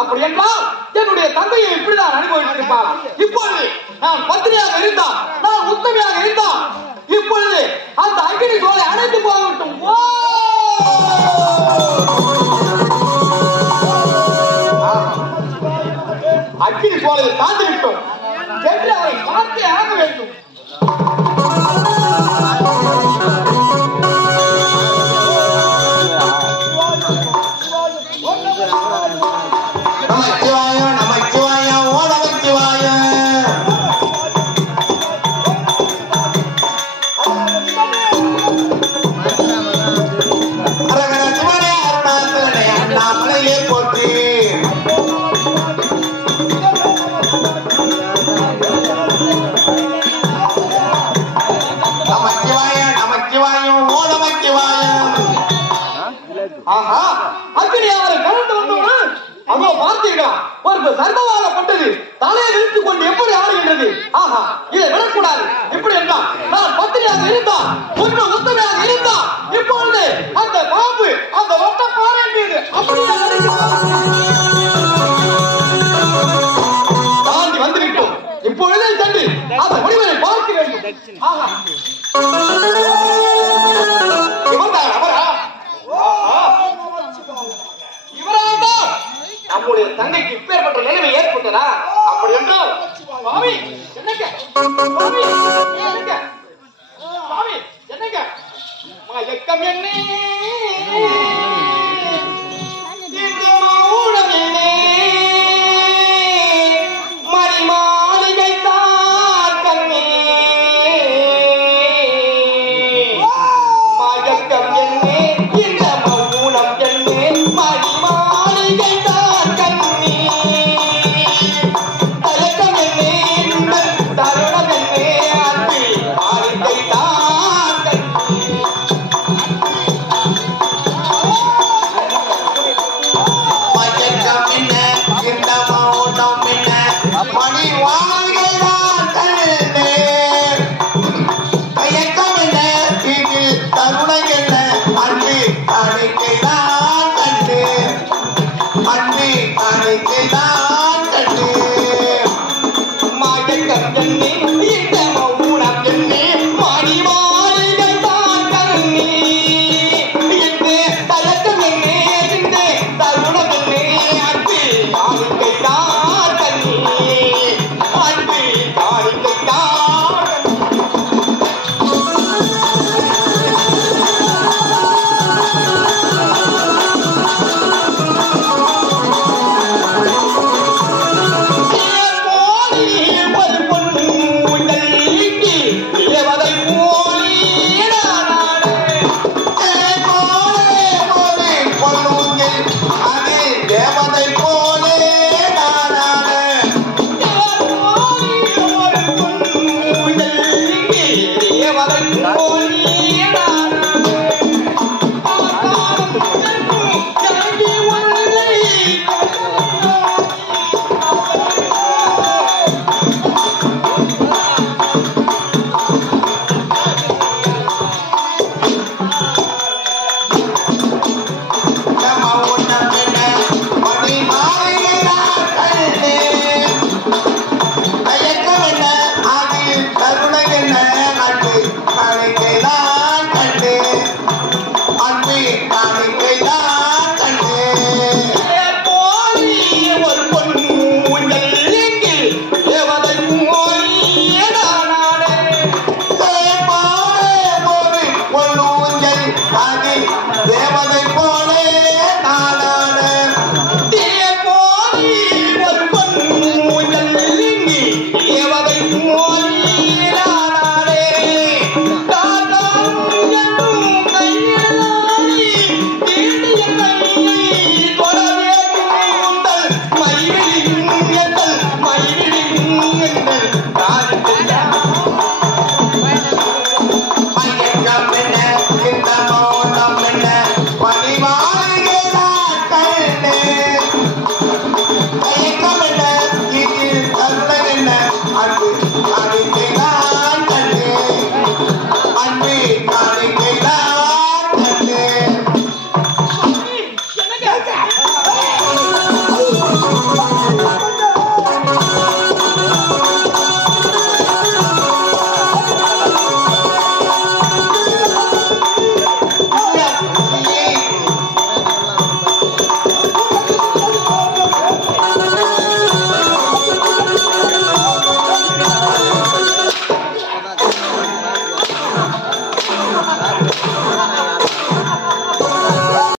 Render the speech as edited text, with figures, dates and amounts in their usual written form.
அப்படி என்றால் என்னுடைய தந்தையை இப்படிதான் அனுபவித்திருப்பார். இப்பொழுது நான் பத்தினியாக இருந்தால், நான் உத்தமையாக இருந்தால், இப்பொழுது அந்த அக்னி சோலை அணைத்து போகட்டும். அக்னி சோலையை தாண்டி விட்டோம் என்று அவரை பார்த்தே ஆக வேண்டும். சர்வவாகப்பட்டது தலையை விரித்துக் கொண்டு எப்படி ஆடுகின்றது. ஆஹா, இதை விடக்கூடாது. இப்படி என்றால் நான் பத்திரியாக இருந்தால், ஒன்று உத்தமையாக இருந்தால், இப்பொழுது அந்த பாம்பு அந்த ஒட்ட பாறை மீது அப்படியே தாண்டி வந்துவிட்டோம். இப்பொழுதே சென்று அந்த முடிவரை பார்க்க வேண்டும். ஆஹா, இவர்தான் அவரா? இவரால்தான் நம்முடைய தங்கைக்கு இப்பேற்பட்ட நிலைமை ஏற்பட்டதா? அப்படி என்றால் சுவாமி என்னங்க, சுவாமி என்னங்க, சுவாமி என்னங்க, மயக்கம் என்ன இந்த மௌனம் என்ன, மணி மாளிகை தான் கண்ணே, மயக்கம் என்ன இந்த மௌனம் என்ன, மணி மாளிகை தான் கண்ணே, தயக்கம் என்ன தருணம் என்ன, அன்பி மாளிகை தான் கண்ணே. மயக்கம் என்ன இந்த மௌனம் என்ன, மணி மாளிகை தான் கண்ணே, தயக்கம் என்ன இது தருணம் என்ன, அன்பி மாளிகை தான் கண்ணே, அன்பி மாளிகை தான் கண்ணே, மயக்கம் என்ன இந்த